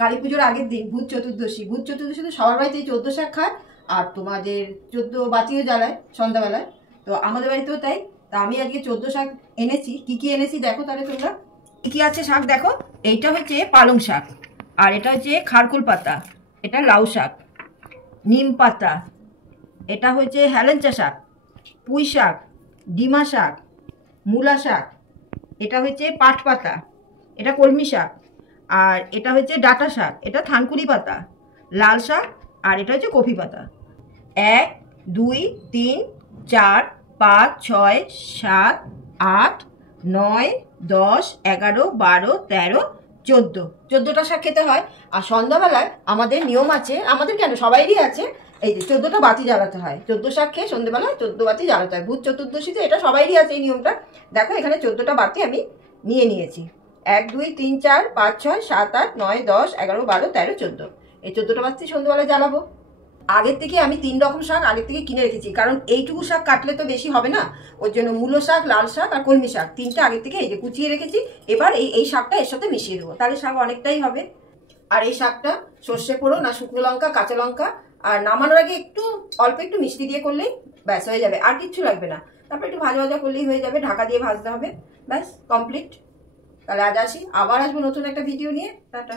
কালী পুজোর আগের দিন ভূত চতুর্দশী। ভূত চতুর্দশী তো সবার বাড়িতে 14 শাক খায়, আর তোমাদের 14 বাতিও জ্বালায় সন্ধ্যাবেলায়। তো আমাদের বাড়িতেও তাই। তা আমি আজকে 14 শাক এনেছি। কি কি এনেছি দেখো তাহলে তোমরা। কি কি আছে শাক দেখো। এইটা হচ্ছে পালং শাক, আর এটা হচ্ছে খারকুল পাতা, এটা লাউ শাক, নিম পাতা, এটা হচ্ছে হেলেঞ্চা শাক, পুঁই শাক, ডিমা শাক, মূলা শাক, এটা হচ্ছে পাট পাতা, এটা কলমি শাক, আর এটা হচ্ছে ডাঁটা শাক, এটা থানকুনি পাতা, লাল শাক, আর এটা হচ্ছে কফি পাতা। 1 2 3 4 5 6 7 8 9 10 11 12 13 14টা শাক খেতে হয়। আর সন্ধ্যাবেলায় আমাদের নিয়ম আছে, আমাদের কেন সবাইরই আছে, এই যে 14টা বাতি জ্বালাতে হয়। 14 শাক খেয়ে সন্ধ্যাবেলায় 14 বাতি জ্বালাতে হয়। ভূত চতুর্দশীতে এটা সবাইরই আছে এই নিয়মটা। দেখো এখানে 14টা বাতি আমি নিয়ে নিয়েছি। 1 2 3 4 5 6 7 8 9 10 11 12 13 14। এই 14টা বাতি সন্ধ্যাবেলায় জ্বালাবো। আগের থেকে আমি 3 রকম শাক আগের থেকে কিনে রেখেছি, কারণ এইটুকু শাক কাটলে তো বেশি হবে না, ওর জন্য মূলো শাক, লাল শাক আর কলমি শাক 3টা আগের থেকে এই যে কুচিয়ে রেখেছি। এবার এই শাকটা এর সাথে মিশিয়ে দেবো, তাহলে শাক অনেকটাই হবে। আর এই শাকটা সর্ষে পোড়ো না শুকনো লঙ্কা, কাঁচা লঙ্কা, আর নামানোর আগে একটু অল্প একটু মিষ্টি দিয়ে করলেই ব্যাস হয়ে যাবে, আর কিচ্ছু লাগবে না। তারপর একটু ভাজা ভাজা করলেই হয়ে যাবে, ঢাকা দিয়ে ভাজতে হবে, ব্যাস কমপ্লিট। তাহলে আজ আসি, আবার আসবো নতুন একটা ভিডিও নিয়ে। টাটা।